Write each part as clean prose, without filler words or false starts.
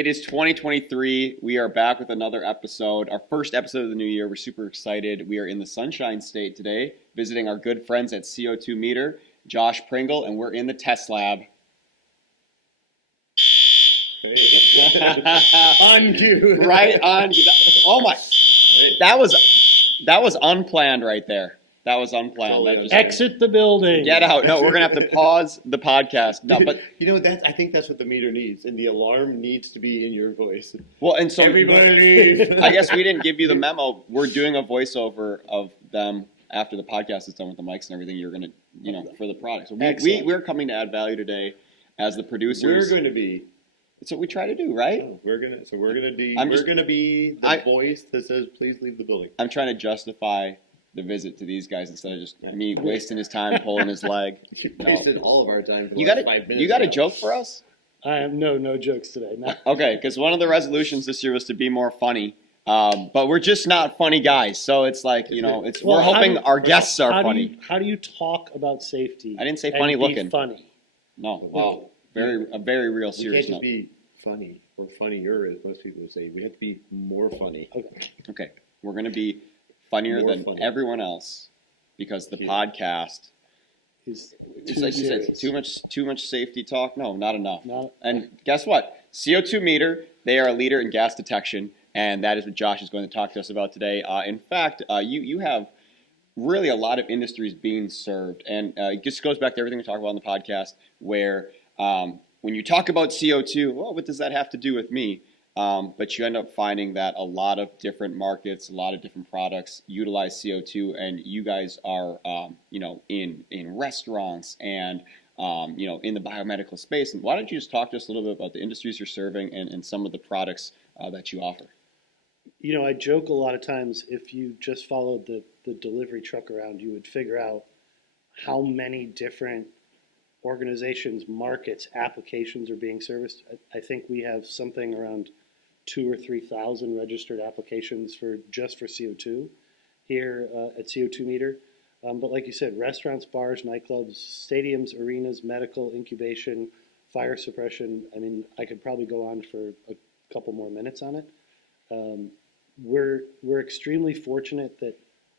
It is 2023. We are back with another episode, our first episode of the new year. We're super excited. We are in the Sunshine State today, visiting our good friends at CO2Meter, Josh Pringle, and we're in the test lab. On cue. Right on. Oh my! That was unplanned right there. That was unplanned. That just, Exit the building. get out. No, we're gonna have to pause the podcast. No, but you know I think that's what the meter needs, and the alarm needs to be in your voice. well, and so Everybody leave. I guess we didn't give you the memo. We're doing a voiceover of them after the podcast is done with the mics and everything. You're gonna, for the product. So we're coming to add value today as the producers. We're going to be. It's what we try to do, right? We're gonna be. I'm we're just- gonna be the voice that says, "Please leave the building." I'm trying to justify the visit to these guys instead of just me wasting his time pulling his leg. You wasted all of our time for the You last got 5 minutes. You got a now. joke for us? I have no jokes today. No. Okay, because one of the resolutions this year was to be more funny. But we're just not funny guys, so it's like Well, we're hoping our guests are How funny. how do you talk about safety? I didn't say and funny be looking. Funny. No, wow, a very real We serious can't note. just be funny or funnier, as most people would say. We have to be more funny. Okay, we're gonna be funnier More than funny. everyone else because the Cute. podcast. Is It's too like you said, serious. too much safety talk. No, not enough. Not- And guess what? CO2Meter, they are a leader in gas detection, and that is what Josh is going to talk to us about today. In fact, you have really a lot of industries being served, and it just goes back to everything we talk about on the podcast, where when you talk about CO2, well, what does that have to do with me? But you end up finding that a lot of different markets, a lot of different products utilize CO2, and you guys are, in restaurants and, in the biomedical space. And why don't you just talk to us a little bit about the industries you're serving and some of the products that you offer? I joke a lot of times if you just followed the delivery truck around, you would figure out how many different organizations, markets, applications are being serviced. I think we have something around 2,000 or 3,000 registered applications for CO2 here at CO2Meter. But like you said, restaurants, bars, nightclubs, stadiums, arenas, medical, incubation, fire suppression. I mean, I could probably go on for a couple more minutes on it. We're extremely fortunate that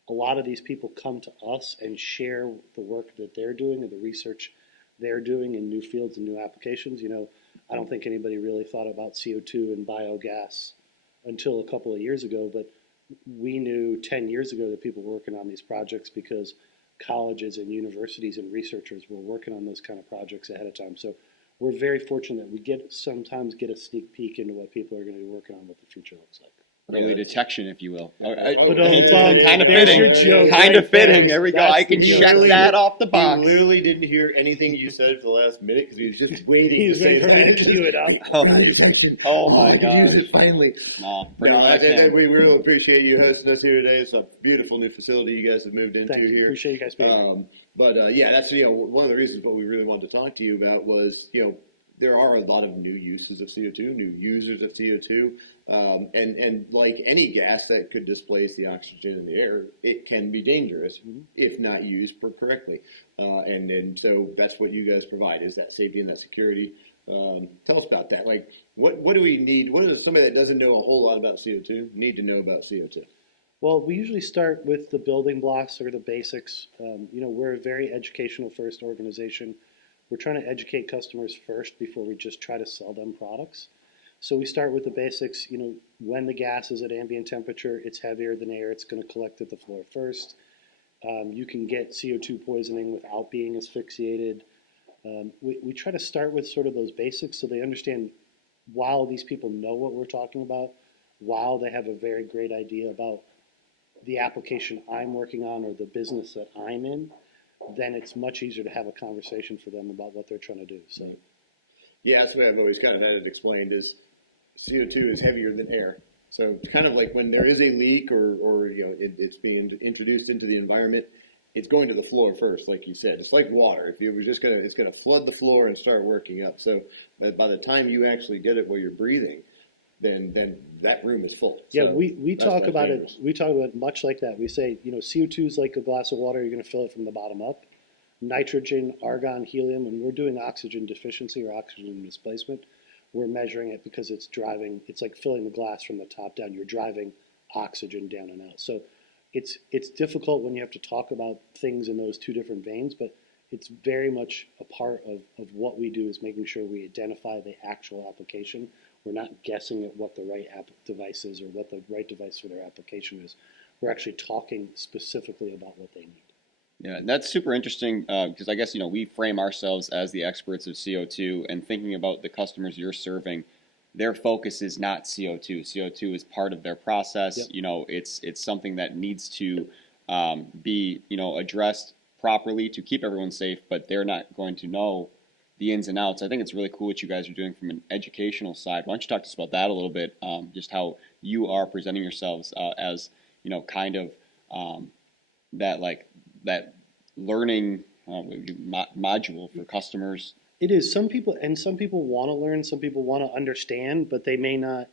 a lot of these people come to us and share the work that they're doing and the research they're doing in new fields and new applications. I don't think anybody really thought about CO2 and biogas until a couple of years ago, but we knew 10 years ago that people were working on these projects because colleges and universities and researchers were working on those kind of projects ahead of time. So we're very fortunate that we sometimes get a sneak peek into what people are going to be working on, what the future looks like. Early detection, if you will. Kind of There's fitting. your joke Kind of right there. fitting. There we go. That's I can the joke. check that off the box. He literally didn't hear anything you said for the last minute because he was just waiting He was to say waiting for me to that. cue it up. Oh my I can use gosh. it finally. No, bring No, on that cam. we really appreciate you hosting us here today. It's a beautiful new facility you guys have moved into Thank you. here. Appreciate you guys being here. But that's one of the reasons what we really wanted to talk to you about was there are a lot of new uses of CO2, new users of CO2, and like any gas that could displace the oxygen in the air, it can be dangerous if not used correctly. And so that's what you guys provide is that safety and that security. Tell us about that. Like, what do we need? What does somebody that doesn't know a whole lot about CO2 need to know about CO2? Well, we usually start with the building blocks or the basics. We're a very educational first organization. We're trying to educate customers first before we just try to sell them products. So we start with the basics. When the gas is at ambient temperature, it's heavier than air. It's going to collect at the floor first. You can get CO2 poisoning without being asphyxiated. We try to start with sort of those basics so they understand while these people know what we're talking about, while they have a very great idea about the application I'm working on or the business that I'm in, then it's much easier to have a conversation for them about what they're trying to do. So, yeah, that's the way I've always kind of had it explained is CO2 is heavier than air. So it's kind of like when there is a leak or it's being introduced into the environment, it's going to the floor first, like you said. It's like water. If you were just it's gonna flood the floor and start working up. So by the time you actually get it where you're breathing, then that room is full. yeah, So we talk about dangerous. it. We talk about it much like that. We say, CO2 is like a glass of water. You're going to fill it from the bottom up. Nitrogen, argon, helium, and we're doing oxygen deficiency or oxygen displacement. we're measuring it because it's driving, it's like filling the glass from the top down. You're driving oxygen down and out. So it's difficult when you have to talk about things in those two different veins, but it's very much a part of what we do is making sure we identify the actual application. We're not guessing at what the right device is or what the right device for their application is. We're actually talking specifically about what they need. Yeah, that's super interesting because I guess we frame ourselves as the experts of CO2 and thinking about the customers you're serving. Their focus is not CO2. CO2 is part of their process. Yep. It's something that needs to be addressed properly to keep everyone safe, but they're not going to know the ins and outs. I think it's really cool what you guys are doing from an educational side. Why don't you talk to us about that a little bit? Just how you are presenting yourselves as kind of that learning module for customers. It is. Some people want to learn, some people want to understand, but they may not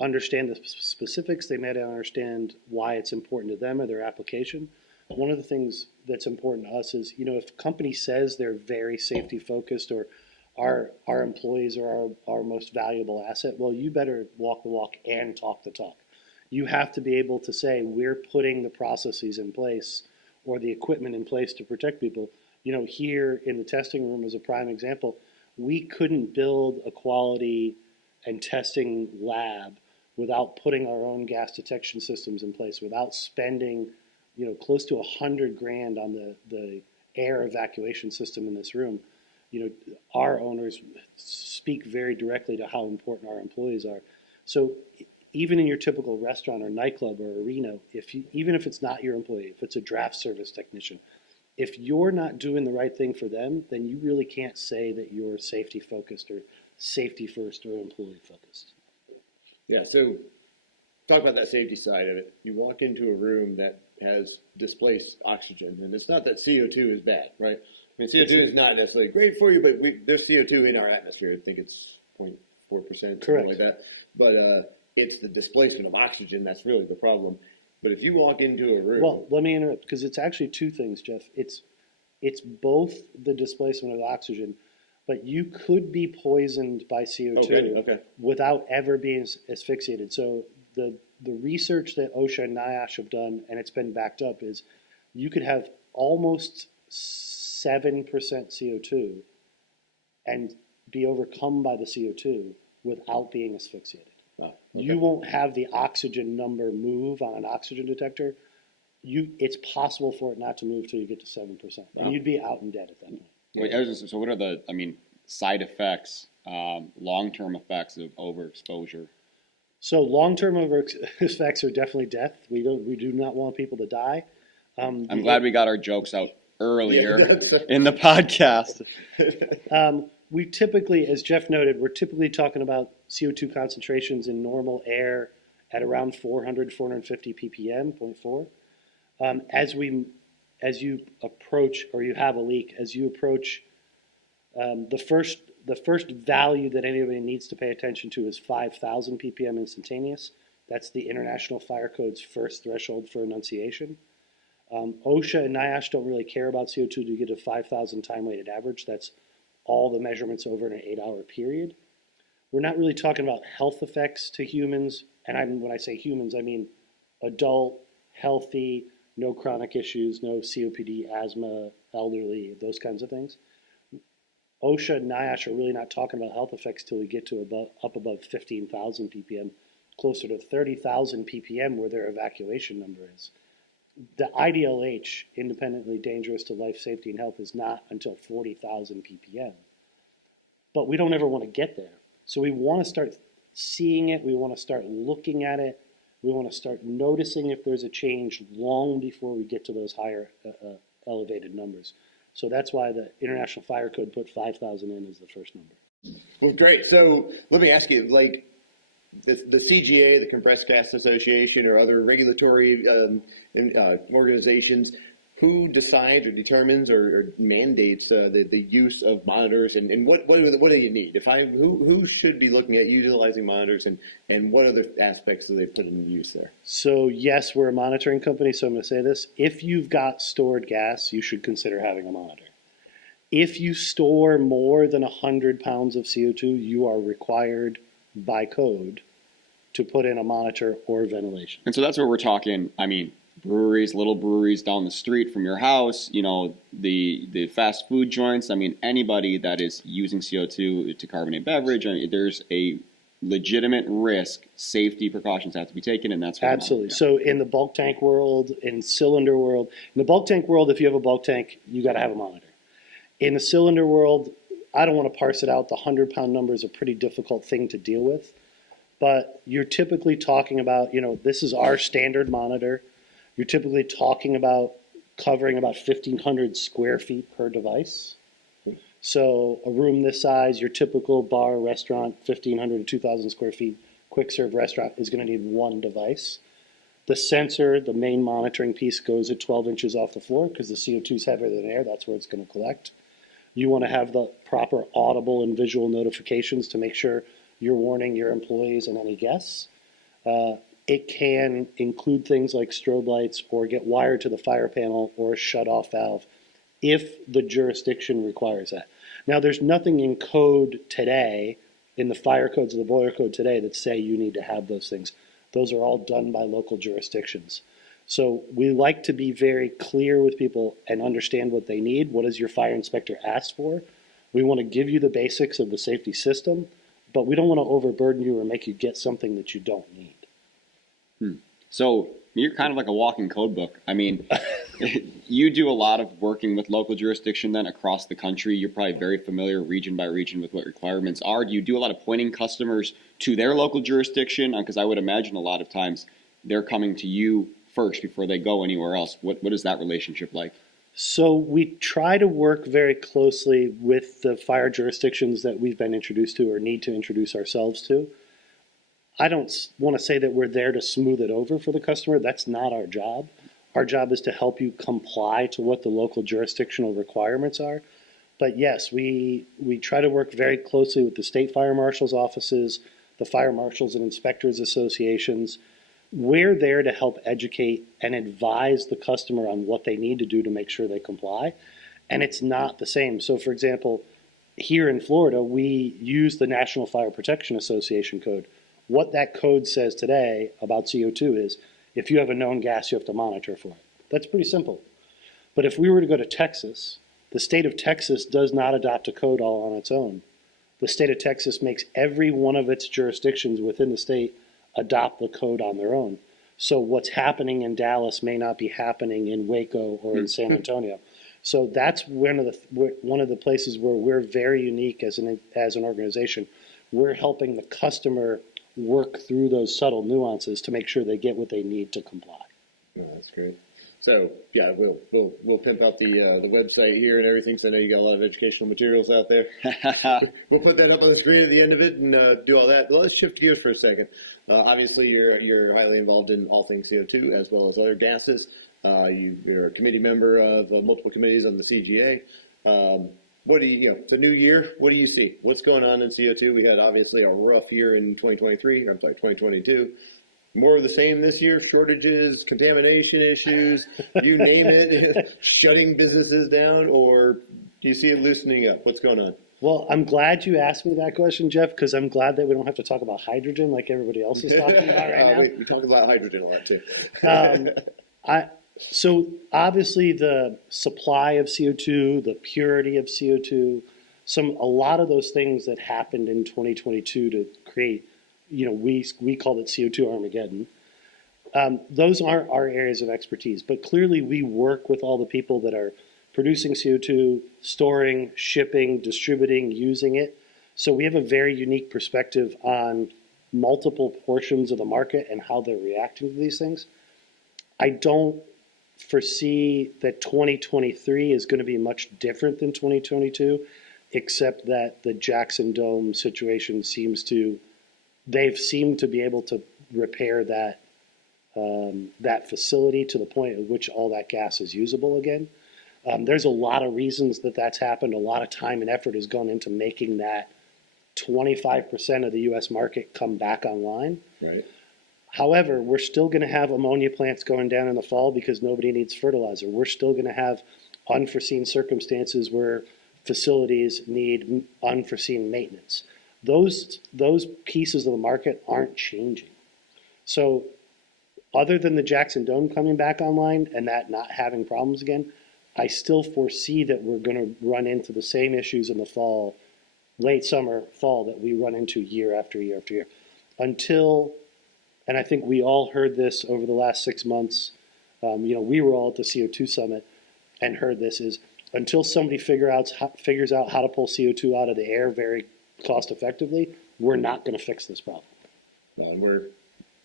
understand the specifics. They may not understand why it's important to them or their application. One of the things that's important to us is, if a company says they're very safety focused or our employees are our most valuable asset, well, you better walk the walk and talk the talk. You have to be able to say, we're putting the processes in place or the equipment in place to protect people. Here in the testing room as a prime example, we couldn't build a quality and testing lab without putting our own gas detection systems in place, without spending, close to $100,000 on the air evacuation system in this room. Our owners speak very directly to how important our employees are. So even in your typical restaurant or nightclub or arena, even if it's not your employee, if it's a draft service technician, if you're not doing the right thing for them, then you really can't say that you're safety focused or safety first or employee focused. Yeah, so talk about that safety side of it. You walk into a room that has displaced oxygen, and it's not that CO2 is bad, right? I mean, CO2 is not necessarily great for you, but there's CO2 in our atmosphere. I think it's 0.4%, something like that. But it's the displacement of oxygen that's really the problem. But if you walk into a room... Well, let me interrupt, because it's actually two things, Jeff. It's both the displacement of oxygen, but you could be poisoned by CO2 without ever being asphyxiated. So the research that OSHA and NIOSH have done, and it's been backed up, is you could have almost 7% CO2 and be overcome by the CO2 without being asphyxiated. Oh, okay. You won't have the oxygen number move on an oxygen detector. It's possible for it not to move till you get to 7%, and you'd be out and dead at that point. Wait, so what are the side effects, long-term effects of overexposure? So long-term effects are definitely death. We do not want people to die. I'm glad we got our jokes out earlier in the podcast. We typically, as Jeff noted, we're typically talking about CO2 concentrations in normal air at around 400, 450 ppm, 0.4. As you approach, or you have a leak, as you approach, the first value that anybody needs to pay attention to is 5,000 ppm instantaneous. That's the International Fire Code's first threshold for enunciation. OSHA and NIOSH don't really care about CO2 to get a 5,000 time-weighted average. That's all the measurements over an 8-hour period. We're not really talking about health effects to humans, and when I say humans, I mean adult, healthy, no chronic issues, no COPD, asthma, elderly, those kinds of things. OSHA and NIOSH are really not talking about health effects till we get to up above 15,000 ppm, closer to 30,000 ppm where their evacuation number is. The IDLH, independently dangerous to life, safety, and health, is not until 40,000 ppm. But we don't ever want to get there. So we want to start seeing it. We want to start looking at it. We want to start noticing if there's a change long before we get to those higher elevated numbers. So that's why the International Fire Code put 5,000 in as the first number. Well, great. So let me ask you, like, the CGA, the Compressed Gas Association, or other regulatory organizations, who decides or determines or mandates the use of monitors, and what do you need? Who should be looking at utilizing monitors, and what other aspects do they put into use there? So yes, we're a monitoring company, so I'm going to say this. If you've got stored gas, you should consider having a monitor. If you store more than 100 pounds of CO2, you are required by code to put in a monitor or ventilation. And so that's where we're talking. I mean, breweries, little breweries down the street from your house, you know, the fast food joints. I mean, anybody that is using CO2 to carbonate beverage, I mean, there's a legitimate risk. Safety precautions have to be taken, and that's what Absolutely. So in the bulk tank world, in cylinder world, in the bulk tank world, if you have a bulk tank, you got to have a monitor. In the cylinder world, I don't want to parse it out. The 100-pound number is a pretty difficult thing to deal with. But you're typically talking about, you know, this is our standard monitor. You're typically talking about covering about 1,500 square feet per device. So a room this size, your typical bar, restaurant, 1,500 to 2,000 square feet, quick serve restaurant is going to need one device. The sensor, the main monitoring piece, goes at 12 inches off the floor because the CO2 is heavier than air. That's where it's going to collect. You want to have the proper audible and visual notifications to make sure you're warning your employees and any guests. It can include things like strobe lights or get wired to the fire panel or a shut-off valve if the jurisdiction requires that. Now, there's nothing in code today, in the fire codes or the boiler code today, that say you need to have those things. Those are all done by local jurisdictions. So we like to be very clear with people and understand what they need. What does your fire inspector ask for? We want to give you the basics of the safety system, but we don't want to overburden you or make you get something that you don't need. So you're kind of like a walking code book. I mean, you do a lot of working with local jurisdiction then across the country. You're probably very familiar region by region with what requirements are. Do you do a lot of pointing customers to their local jurisdiction? Because I would imagine a lot of times they're coming to you first before they go anywhere else. What is that relationship like? So we try to work very closely with the fire jurisdictions that we've been introduced to or need to introduce ourselves to. I don't want to say that we're there to smooth it over for the customer. That's not our job. Our job is to help you comply to what the local jurisdictional requirements are. But yes, we try to work very closely with the state fire marshals' offices, the fire marshals and inspectors associations. We're there to help educate and advise the customer on what they need to do to make sure they comply. And it's not the same. So, for example, here in Florida, we use the National Fire Protection Association code. What that code says today about CO2 is if you have a known gas, you have to monitor for it. That's pretty simple. But if we were to go to Texas, the state of Texas does not adopt a code all on its own. The state of Texas makes every one of its jurisdictions within the state adopt the code on their own. So what's happening in Dallas may not be happening in Waco or in San Antonio. So that's one of the places where we're very unique as an organization. We're helping the customer work through those subtle nuances to make sure they get what they need to comply. Oh, that's great. So yeah, we'll pimp out the website here and everything. So I know you got a lot of educational materials out there. We'll put that up on the screen at the end of it and do all that. But let's shift gears for a second. Obviously, you're highly involved in all things CO2 as well as other gases. You're a committee member of multiple committees on the CGA. What do it's a new year. What do you see? What's going on in CO2? We had obviously a rough year in 2022. More of the same this year, shortages, contamination issues, you name it, shutting businesses down, or do you see it loosening up? What's going on? Well, I'm glad you asked me that question, Jeff, because I'm glad that we don't have to talk about hydrogen like everybody else is talking about right now. We talk about hydrogen a lot too. So obviously the supply of CO2, the purity of CO2, a lot of those things that happened in 2022 to create, we called it CO2 Armageddon. Those aren't our areas of expertise, but clearly we work with all the people that are producing CO2, storing, shipping, distributing, using it. So we have a very unique perspective on multiple portions of the market and how they're reacting to these things. I don't foresee that 2023 is going to be much different than 2022, except that the Jackson Dome situation they've seemed to be able to repair that facility to the point at which all that gas is usable again. There's a lot of reasons that's happened. A lot of time and effort has gone into making that 25% of the U.S. market come back online. Right. However, we're still going to have ammonia plants going down in the fall because nobody needs fertilizer. We're still going to have unforeseen circumstances where facilities need unforeseen maintenance. Those pieces of the market aren't changing. So other than the Jackson Dome coming back online and that not having problems again, I still foresee that we're going to run into the same issues in the fall, late summer, fall, that we run into year after year after year. Until, and I think we all heard this over the last 6 months, we were all at the CO2 summit and heard this, is until somebody figures out how to pull CO2 out of the air very cost effectively, we're not going to fix this problem. And we're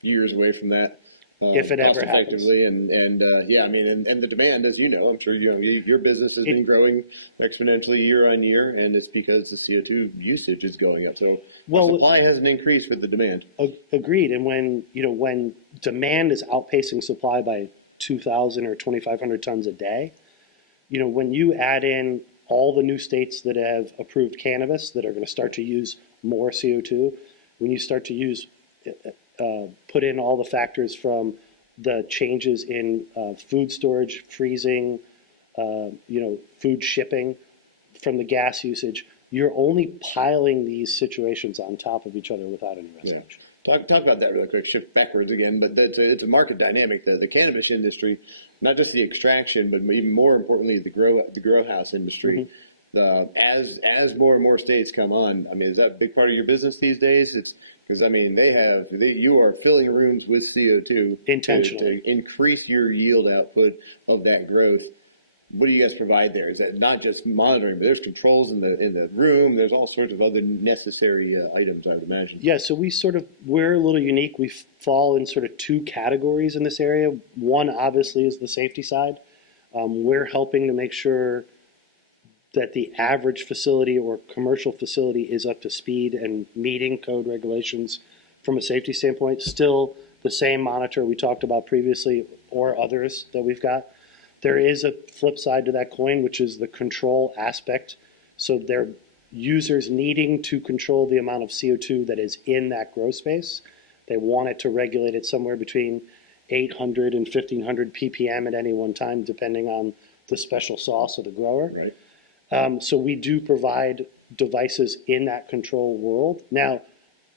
years away from that. If it ever happens. Effectively, and the demand, as you know, I'm sure your business has been growing exponentially year on year, and it's because the CO2 usage is going up. So the supply hasn't increased with the demand. Agreed. And when demand is outpacing supply by 2,000 or 2,500 tons a day, when you add in all the new states that have approved cannabis that are going to start to use more CO2, when you start to put in all the factors from the changes in food storage, freezing, food shipping, from the gas usage, you're only piling these situations on top of each other without any resolution. Yeah. Talk about that really quick, shift backwards again, but it's a market dynamic. The cannabis industry, not just the extraction, but even more importantly, the grow house industry. Mm-hmm. As more and more states come on, I mean, is that a big part of your business these days? It's because, I mean, you are filling rooms with CO2 intentionally to increase your yield output of that growth. What do you guys provide there? Is that not just monitoring, but there's controls in the room? There's all sorts of other necessary items, I would imagine. Yeah, so we're a little unique. We fall in sort of two categories in this area. One, obviously, is the safety side. We're helping to make sure that the average facility or commercial facility is up to speed and meeting code regulations from a safety standpoint. Still the same monitor we talked about previously or others that we've got. There is a flip side to that coin, which is the control aspect. So they're users needing to control the amount of CO2 that is in that grow space. They want it to regulate it somewhere between 800 and 1,500 ppm at any one time, depending on the special sauce of the grower. Right. So we do provide devices in that control world. Now,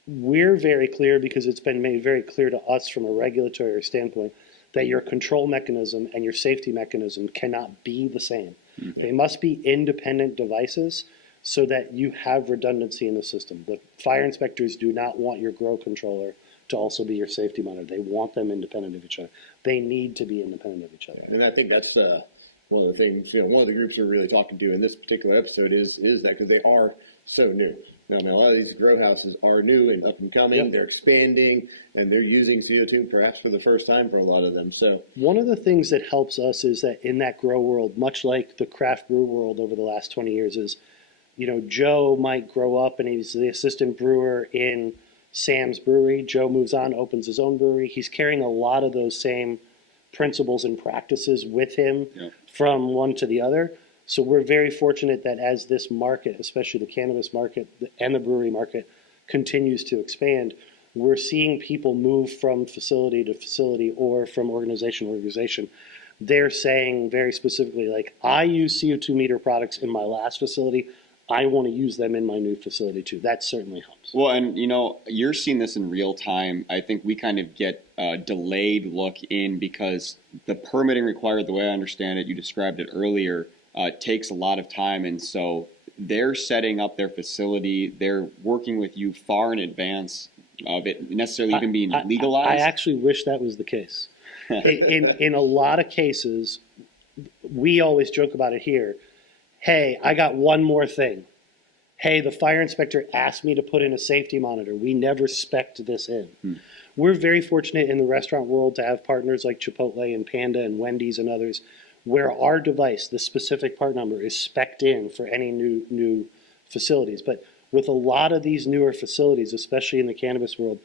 we're very clear, because it's been made very clear to us from a regulatory standpoint, that your control mechanism and your safety mechanism cannot be the same. Mm-hmm. They must be independent devices so that you have redundancy in the system. The fire inspectors do not want your grow controller to also be your safety monitor. They want them independent of each other. They need to be independent of each other. And I think that's one of the things, one of the groups we're really talking to in this particular episode is that, because they are so new. Now, a lot of these grow houses are new and up and coming. Yep. They're expanding, and they're using CO2 perhaps for the first time for a lot of them. So one of the things that helps us is that in that grow world, much like the craft brew world over the last 20 years, is, Joe might grow up and he's the assistant brewer in Sam's brewery. Joe moves on, opens his own brewery. He's carrying a lot of those same principles and practices with him. Yep. From one to the other. So we're very fortunate that as this market, especially the cannabis market and the brewery market, continues to expand, we're seeing people move from facility to facility or from organization to organization. They're saying very specifically, like, I use CO2Meter products in my last facility. I want to use them in my new facility too. That certainly helps. Well, and you're seeing this in real time. I think we kind of get a delayed look in because the permitting required, the way I understand it, you described it earlier, takes a lot of time. And so they're setting up their facility. They're working with you far in advance of it necessarily even being legalized. I actually wish that was the case. In a lot of cases, we always joke about it here. Hey, I got one more thing. Hey, the fire inspector asked me to put in a safety monitor. We never spec'd this in. We're very fortunate in the restaurant world to have partners like Chipotle and Panda and Wendy's and others, where our device, the specific part number, is spec'd in for any new facilities. But with a lot of these newer facilities, especially in the cannabis world,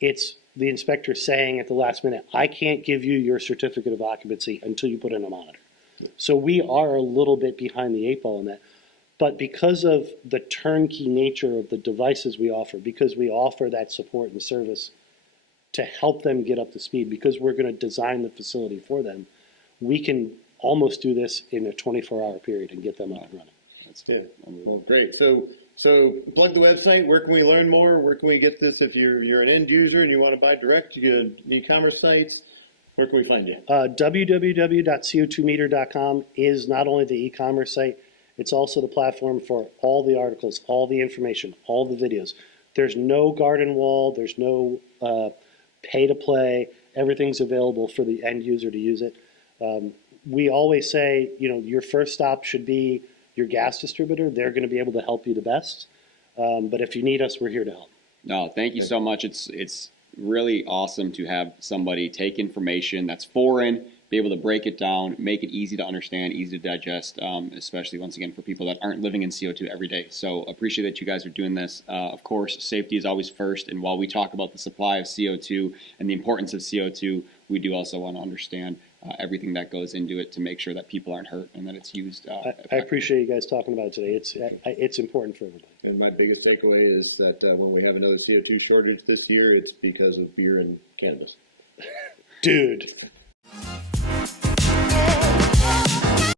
it's the inspector saying at the last minute, I can't give you your certificate of occupancy until you put in a monitor. So we are a little bit behind the eight ball on that. But because of the turnkey nature of the devices we offer, because we offer that support and service to help them get up to speed, because we're going to design the facility for them, we can almost do this in a 24-hour period and get them up and running. That's Yeah. unbelievable. Well, great. So plug the website. Where can we learn more? Where can we get this? If you're an end user and you want to buy direct, you get e-commerce sites. Where can we find you? www.co2meter.com is not only the e-commerce site, it's also the platform for all the articles, all the information, all the videos. There's no garden wall. There's no pay to play. Everything's available for the end user to use it. We always say, your first stop should be your gas distributor. They're going to be able to help you the best. But if you need us, we're here to help. No, thank you so much. It's really awesome to have somebody take information that's foreign, be able to break it down, make it easy to understand, easy to digest, especially once again for people that aren't living in CO2 every day. So appreciate that you guys are doing this. Of course, safety is always first. And while we talk about the supply of CO2 and the importance of CO2, we do also want to understand everything that goes into it to make sure that people aren't hurt and that it's used. I appreciate you guys talking about it today. It's important for everybody. And my biggest takeaway is that when we have another CO2 shortage this year, it's because of beer and cannabis. Dude.